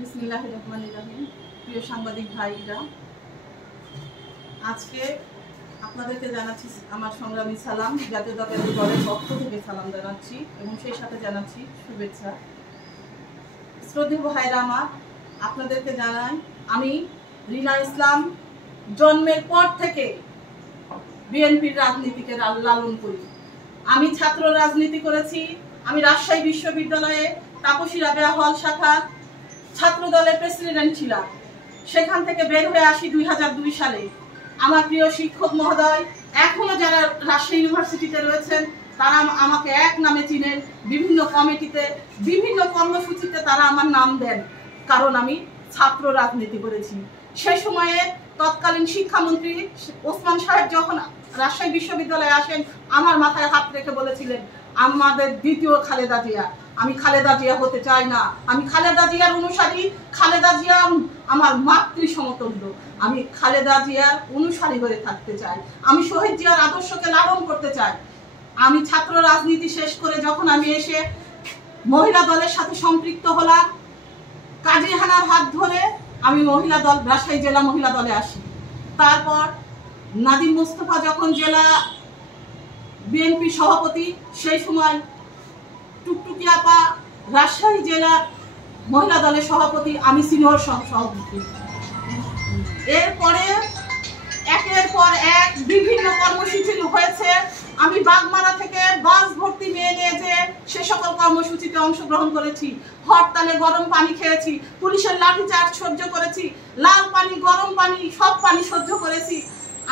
বিসমিল্লাহির রহমানির রহিম। প্রিয় সাংবাদিক ভাইরা, আজকে আপনাদেরকে জানাচ্ছি আমার সংগ্রামী সালাম। জাতীয়তাবাদী দলের পক্ষ থেকে সালাম জানাচ্ছি এবং সেই সাথে জানাচ্ছি শুভেচ্ছা। শ্রদ্ধেয় ভাইরা আমার, আপনাদেরকে জানাই আমি রিনা ইসলাম জন্মের পর থেকে বিএনপির রাজনীতিকে লালন করি। আমি ছাত্র রাজনীতি করেছি। আমি রাজশাহী বিশ্ববিদ্যালয়ে তাপসী রাবেয়া হল শাখার ছাত্র দলের প্রেসিডেন্ট ছিলাম। সেখান থেকে বের হয়ে আসি 2002 সালে। আমার প্রিয় শিক্ষক মহোদয় এখনো যারা রাজশাহী ইউনিভার্সিটিতে রয়েছেন তারা আমাকে এক নামে চিনেন। বিভিন্ন কমিটিতে বিভিন্ন কর্মসূচিতে তারা আমার নাম দেন, কারণ আমি ছাত্র রাজনীতি করেছি। সেই সময়ে তৎকালীন শিক্ষামন্ত্রী ওসমান সাহেব যখন রাজশাহী বিশ্ববিদ্যালয়ে আসেন, আমার মাথায় হাত রেখে বলেছিলেন আমাদের দ্বিতীয় খালেদা জিয়া। আমি খালেদা জিয়া হতে চাই না। আমি খালেদা জিয়ার অনুসারী। খালেদা জিয়া আমার মাতৃ সমতুল্য। আমি খালেদা জিয়ার অনুসারী হয়ে থাকতে চাই। আমি শহীদ জিয়ার আদর্শকে লালন করতে চাই। আমি ছাত্র রাজনীতি শেষ করে যখন আমি এসে মহিলা দলের সাথে সম্পৃক্ত হলাম, কাজী হানার হাত ধরে আমি মহিলা দল রাজশাহী জেলা মহিলা দলে আসি। তারপর নাদিম মোস্তফা যখন জেলা বিএনপি সভাপতি, সেই সময় টুকটুকি আপা রাজশাহী জেলা মহিলা দলের সভাপতি, আমি সিনিয়র সভাপতি। এরপরে একের পর এক বিভিন্ন কর্মসূচি হয়েছে। আমি বাগমারা থেকে বাস ভর্তি মেয়ে নিয়ে যে সে সকল কর্মসূচিতে অংশগ্রহণ করেছি। হরতালে গরম পানি খেয়েছি, পুলিশের লাঠিচার্জ সহ্য করেছি, লাল পানি গরম পানি সব পানি সহ্য করেছি।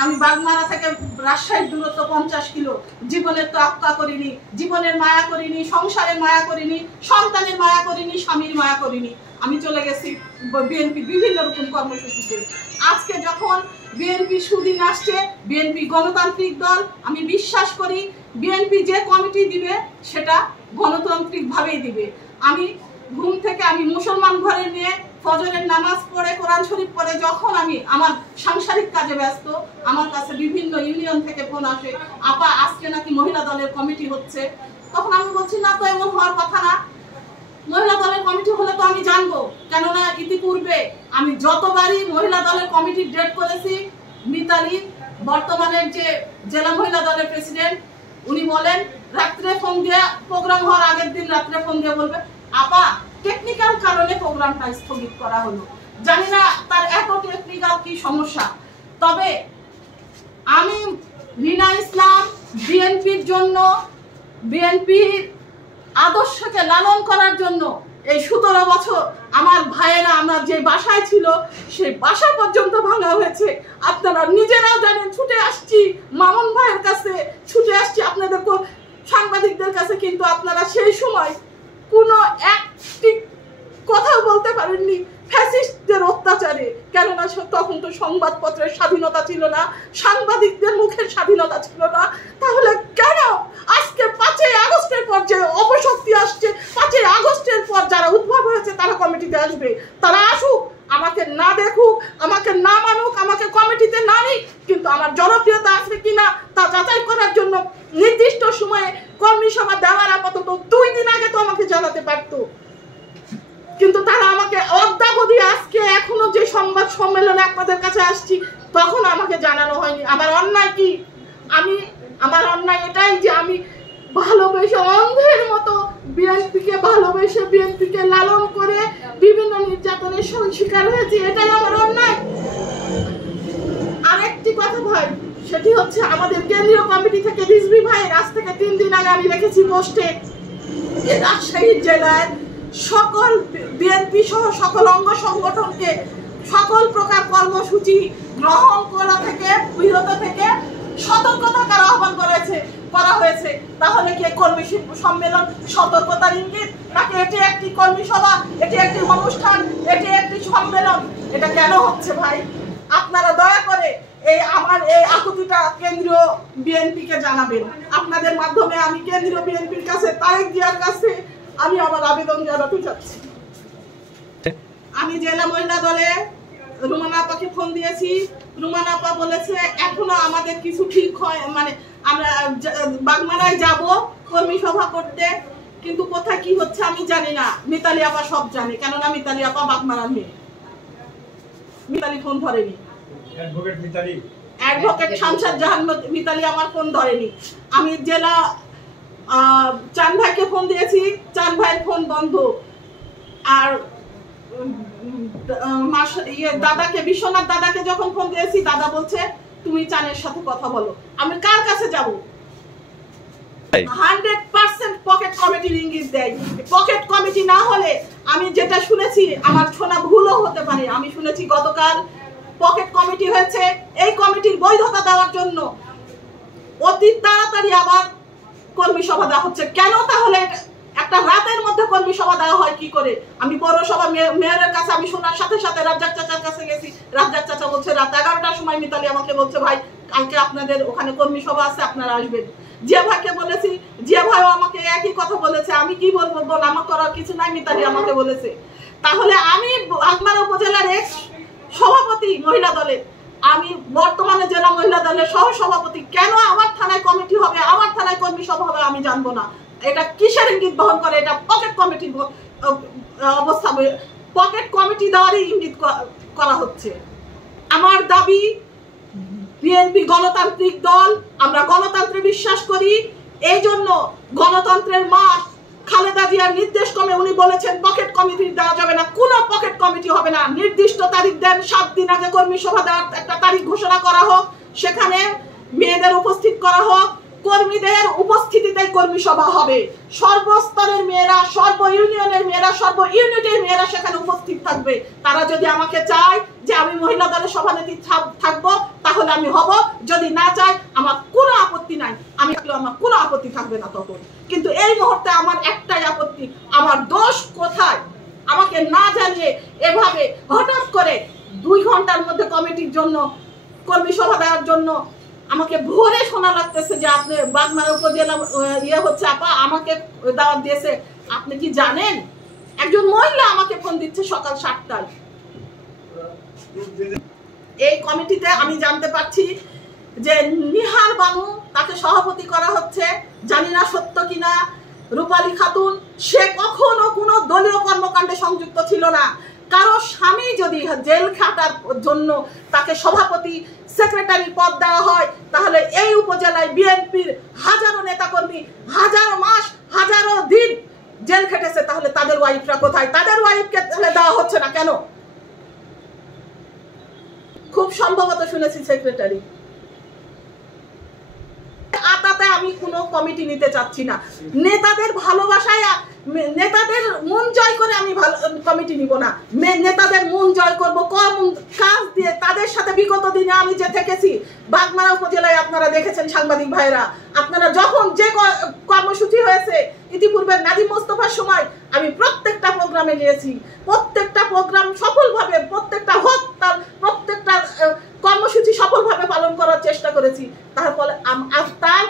আমি বাগমারা থেকে রাজশাহীর দূরত্ব 50 কিলো। জীবনের তো আক্কা করিনি, জীবনের মায়া করিনি, সংসারের মায়া করিনি, সন্তানের মায়া করিনি, স্বামীর মায়া করিনি। আমি চলে গেছি বিএনপি বিভিন্ন রকম কর্মসূচিতে। আজকে যখন বিএনপি সুদিন আসছে, বিএনপি গণতান্ত্রিক দল, আমি বিশ্বাস করি বিএনপি যে কমিটি দিবে সেটা গণতান্ত্রিক ভাবেই দিবে। আমি ঘুম থেকে আমি মুসলমান ঘরের মেয়ে, ফজরের নামাজ পড়ে কোরআন শরীফ পড়ে যখন আমি আমার সাংসারিক কাজে ব্যস্ত, আমার কাছে বিভিন্ন ইউনিয়ন থেকে ফোন আসে, আপা আজকে নাকি মহিলা দলের কমিটি হচ্ছে। তখন আমি বলছি না তো, এমন হওয়ার কথা না। মহিলা দলের কমিটি হলে তো আমি জানবো, কেননা ইতিপূর্বে আমি যতবারই মহিলা দলের কমিটির ডেট করেছি, মিতালি বর্তমানের যে জেলা মহিলা দলের প্রেসিডেন্ট, উনি বলেন রাত্রে ফোন দিয়ে, প্রোগ্রাম হওয়ার আগের দিন রাত্রে ফোন দিয়ে বলবে আপা টেকনিক্যাল কারণে প্রোগ্রামটা স্থগিত করা হলো। জানি না তার এত টেকনিক্যাল কি সমস্যা। তবে আমি রিনা ইসলাম বিএনপির জন্য, বিএনপির আদর্শকে লালন করার জন্য এই 17 বছর আমার ভাইয়েরা আমরা যে বাসায় ছিল সেই বাসা পর্যন্ত ভাঙা হয়েছে। আপনারা নিজেরাও জানেন, ছুটে আসছি মামুন ভাইয়ের কাছে, ছুটে আসছি আপনাদের সাংবাদিকদের কাছে, কিন্তু আপনারা সেই সময় কোনো একটি কথা বলতে পারেননি ফ্যাসিস্টদের অত্যাচারে। কেননা তখন তো সংবাদপত্রের স্বাধীনতা ছিল না, সাংবাদিকদের মুখের স্বাধীনতা ছিল না। তাহলে কেন আজকে 5ই আগস্টের পর যে অপশক্তি আসছে, 5ই আগস্টের পর যারা উদ্ভব হয়েছে তারা কমিটিতে আসবে? তারা আসুক, আমাকে না দেখুক, আমাকে না মানুক, আমাকে কমিটিতে না নিক, কিন্তু আমার জনপ্রিয়তা আছে কিনা তা যাচাই করার জন্য নির্দিষ্ট সময়ে কর্মী সভা দেওয়ার আপাতত 2 দিন আগে তো আমাকে জানাতে পারতো। কিন্তু তারা আমাকে অদ্যাবধি আজকে এখনো যে সংবাদ সম্মেলনে আপনাদের কাছে আসছি তখন আমাকে জানানো হয়নি। আমার অন্যায় কি? আমার অন্যায় এটাই যে আমি ভালোবেসে অন্ধের মতো বিএনপিকে ভালোবেসে বিএনপিকে লালন করে বিভিন্ন নির্যাতনের শিকার হয়েছি। এটাই আমার অন্যায়। আরেকটি কথা ভাই, সেটি হচ্ছে আমাদের কেন্দ্রীয় কমিটি থেকে রিজভী ভাইয়ের আজ থেকে 3 দিন আগে আমি রেখেছি পোস্টে, রাজশাহী জেলায় সকল বিএনপি সহ সকল অঙ্গ সংগঠনকে সকল প্রকার কর্মসূচি গ্রহণ করা থেকে বিরত থেকে সতর্ক থাকার আহ্বান করা হয়েছে। তাহলে কি কর্মী সম্মেলন সতর্কতার ইঙ্গিত, নাকি এটি একটি কর্মী সভা, এটি একটি অনুষ্ঠান, এটি একটি সম্মেলন? এটা কেন হচ্ছে ভাই? আপনারা দয়া করে আমার এই আকুতিটা কেন্দ্রীয় বিএনপিকে জানাবেন। আপনাদের মাধ্যমে আমি কেন্দ্রীয় বিএনপির কাছে, তারেক জিয়ার কাছে আমি আমার আবেদন জানাতে চাচ্ছি। আমি জেলা মহিলা দলে রুমানা আপাকে ফোন দিয়েছি। রুমানা আপা বলেছে এখনো আমাদের কিছু ঠিক হয়, মানে আমরা বাগমারায় যাব কর্মী সভা করতে, কিন্তু কোথায় কি হচ্ছে আমি জানি না। মিতালি আপা সব জানে, কেননা মিতালি আপা বাগমারার মেয়ে। মিতালি ফোন ধরেনি, অ্যাডভোকেট শামসাদ জাহান মিতালি আমার ফোন ধরেনি। আমি জেলা চান ভাইকে ফোন দিয়েছি, চান ভাইয়ের ফোন বন্ধ। আর দাদাকে, বিশ্বনাথ দাদাকে যখন ফোন দিয়েছি, দাদা বলছে তুমি চানের সাথে কথা বলো। আমি কার কাছে যাব? 100% পকেট কমিটির ইঙ্গিত দেয়। পকেট কমিটি না হলে, আমি যেটা শুনেছি, আমার শোনা ভুলও হতে পারে, আমি শুনেছি গতকাল পকেট কমিটি হয়েছে। এই কমিটির বৈধতা দেওয়ার জন্য অতি তাড়াতাড়ি আবার কর্মী সভা দেওয়া হচ্ছে। কেন তাহলে একটা রাতের মধ্যে কর্মী সভা দেওয়া হয় কি করে? আমি পৌরসভা মেয়রের কাছে আমি শোনার সাথে সাথে রাজ্জাক চাচার কাছে গেছি। রাজ্জাক চাচা বলছে রাত 11টার সময় মিতালি আমাকে বলছে ভাই কালকে আপনাদের ওখানে কর্মী সভা আছে, আপনারা আসবেন। জিয়া ভাইকে বলেছি, জিয়া ভাইও আমাকে একই কথা বলেছে। আমি কি বলবো, বল আমার করার কিছু নাই, মিতালি আমাকে বলেছে। তাহলে আমি বাগমারা উপজেলার এক্স সভাপতি মহিলা দলের, আমি বর্তমানে জেলা মহিলা দলের সহ সভাপতি, কেন আমার থানায় কমিটি হবে, আমার থানায় কর্মী সভা হবে আমি জানবো না? এটা কিসের ইঙ্গিত বহন করে? এটা পকেট কমিটির অবস্থা, পকেট কমিটি দেওয়ারই ইঙ্গিত করা হচ্ছে। আমার দাবি, বিএনপি গণতান্ত্রিক দল, আমরা গণতন্ত্রে বিশ্বাস করি। এই জন্য গণতন্ত্রের মা খালেদা জিয়ার নির্দেশ ক্রমে উনি বলেছেন পকেট কমিটি দেওয়া যাবে না, কোনো পকেট কমিটি হবে না। নির্দিষ্ট তারিখ দেন, 7 দিন আগে কর্মী সভা দেওয়ার একটা তারিখ ঘোষণা করা হোক, সেখানে মেয়েদের উপস্থিত করা হোক, কর্মীদের উপস্থিতিতে কর্মী সভা হবে। সর্বস্তরের মেয়েরা, সর্ব ইউনিয়নের মেয়েরা, সর্ব ইউনিটের মেয়েরা সেখানে উপস্থিত থাকবে। তারা যদি আমাকে চায় যে আমি মহিলা দলের সভানেত্রী থাকবো, তাহলে আমি হব। যদি না চায় আমার কোনো আপত্তি নাই, আমি আমার কোনো আপত্তি থাকবে না তখন। কিন্তু এই মুহূর্তে আমার একটাই আপত্তি, আমার দোষ কোথায়? আমাকে না জানিয়ে এভাবে হঠাৎ করে 2 ঘন্টার মধ্যে কমিটির জন্য, কর্মী সভা দেওয়ার জন্য আমাকে ভোরে শোনা লাগতেছে যে আপনি বাগমারা উপজেলা হচ্ছে আপা আমাকে দাওয়াত দিয়েছে। আপনি কি জানেন? একজন মহিলা আমাকে ফোন দিচ্ছে সকাল 7টায়। এই কমিটিতে আমি জানতে পারছি যে নিহার বানু তাকে সভাপতি করা হচ্ছে, জানি না সত্য কিনা। রূপালী খাতুন, সে কখনো কোনো দলীয় কর্মকাণ্ডে সংযুক্ত ছিল না। কারো স্বামী যদি জেল খাটার জন্য তাকে সভাপতি সেক্রেটারি পদ দেওয়া হয়, তাহলে এই উপজেলায় বিএনপির হাজারো নেতাকর্মী হাজারো মাস হাজারো দিন জেল খেটেছে, তাহলে তাদের ওয়াইফরা কোথায়? তাদের ওয়াইফকে তাহলে দেওয়া হচ্ছে না কেন? খুব সম্ভবত শুনেছি সেক্রেটারি। আতাতে আমি কোনো কমিটি নিতে চাচ্ছি না। নেতাদের ভালোবাসায়, নেতাদের মন জয় করে আমি কমিটি নিব না। নেতাদের মন জয় করব কম কাজ দিয়ে। তাদের সাথে বিগত দিনে আমি যে থেকেছি, বাগমারা উপজেলায় আপনারা দেখেছেন সাংবাদিক ভাইরা, আপনারা যখন যে কর্মসূচি হয়েছে ইতিপূর্বে নাজিম মোস্তফার সময়, আমি প্রত্যেকটা প্রোগ্রামে গিয়েছি। প্রত্যেকটা প্রোগ্রাম সফলভাবে, প্রত্যেকটা প্রত্যেকটা কর্মসূচি সফলভাবে পালন করার চেষ্টা করেছি। তার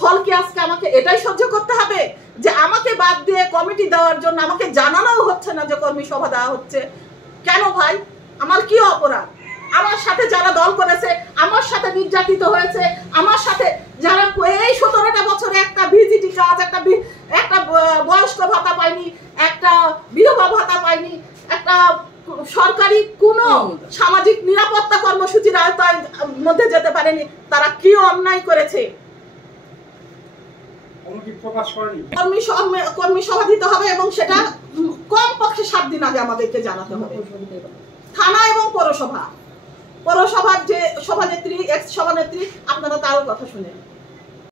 ফল কি আজকে আমাকে এটাই সহ্য করতে হবে যে আমাকে বাদ দিয়ে কমিটি দেওয়ার জন্য আমাকে জানানোও হচ্ছে না যে কর্মী সভা দেওয়া হচ্ছে? কেন ভাই? আমার কি অপরাধ? আমার সাথে যারা দল করেছে, আমার সাথে নির্যাতিত হয়েছে, আমার সাথে যারা এই 17টা বছরে একটা ভিজিটি কাজ, একটা বয়স্ক ভাতা পায়নি, একটা বিধবা ভাতা পায়নি, একটা সরকারি কোনো সামাজিক নিরাপত্তা কর্মসূচির আওতায় মধ্যে যেতে পারেনি, তারা কি অন্যায় করেছে? কর্মী সভা দিতে হবে এবং সেটা কমপক্ষে 7 দিন আগে আমাদেরকে জানাতে হবে। থানা এবং পৌরসভার যে সভানেত্রী, এক্স সভানেত্রী, আপনারা তারও কথা শুনেন।